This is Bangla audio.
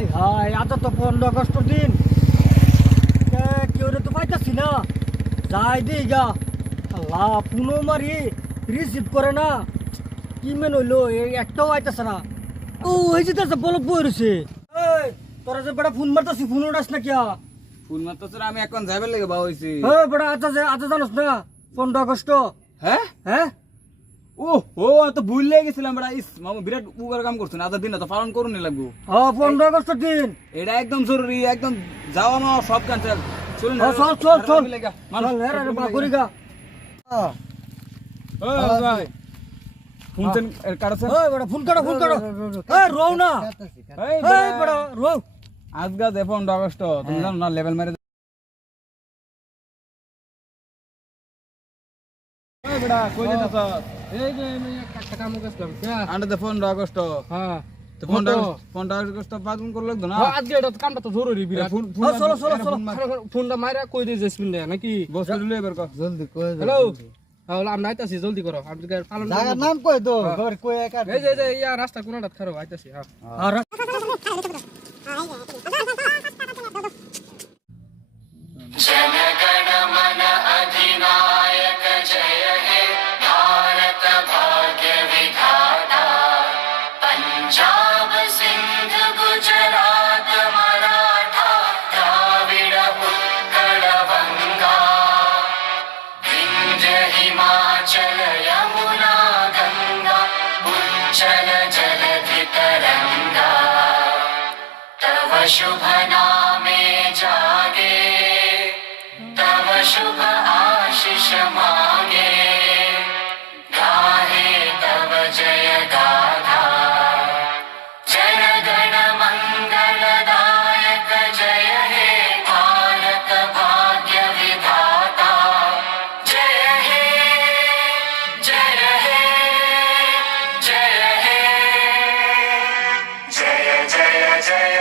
হাই হাই আজ তো 15 আগস্টের দিন কেউ তো পাইতাছি না যাই দিই গা আল্লাহ ফোনও মারি রিসিভ করে না কি মেন হইলো এই একটাও আইতাছে না ও এই যে তাছে বলক বই রইছে এই তোরা যে বড় ফোন মারতাছি ফোন উঠাস না কিয়া ফোন মারতেছ আমি এখন যাইবার লাগে বাবা হইছি এই বড় আজ জানোস না 15 আগস্ট হ্যাঁ হ্যাঁ ও ও তো ভুলে গেছিলাম বড় ইস মামু বিরাট উপকার কাম করছেন আজ দিন তো পালন করুন লাগবো হ্যাঁ 15 আগস্টের দিন এটা একদম জরুরি একদম যাওয়া মা সব ক্যান্সেল চলুন চল চল চল চল রে বা করি গা ভাই ফোন কাটছেন এই বড় ফোন করো এই রও না এই বড় রও আজ গা 15 আগস্ট তুমি জানো না লেভেল মেরে এই বড়া কই যেতাছ এই যে আমি একটা কাম করছিলাম আন্ডার দ্য 15 আগস্ট হ্যাঁ তো 15 আগস্ট পালন করলে লাগতো না আজকে এটা কামটা তো জরুরি বিরাট চলো ফোনটা মাইরা কই দিয়ে জেসমিন নাকি বস করে এবার কর জলদি কই হ্যালো হ্যালো আমরা আইতাছি জলদি করো আমি পালন জায়গার নাম কই দো ঘর কই একা এই যে ইয়া রাস্তা কোনটা খারাপ আইতাছি হ্যাঁ जन गण मन अधिनायक जय हे भारत भाग्य विधाता पंजाब सिंध गुजरात मराठा द्राविड उत्कल बंगा विंध्य हिमाचल यमुना गंगा उज्जल जलधि तरंगा तव शुभ नामे जागे तव शुभ आशीष मांगे गाहे तव जय गाथा जन गण मंगलदायक जय हे भारत भाग्य विधाता जय हे जय हे जय हे जय जय जय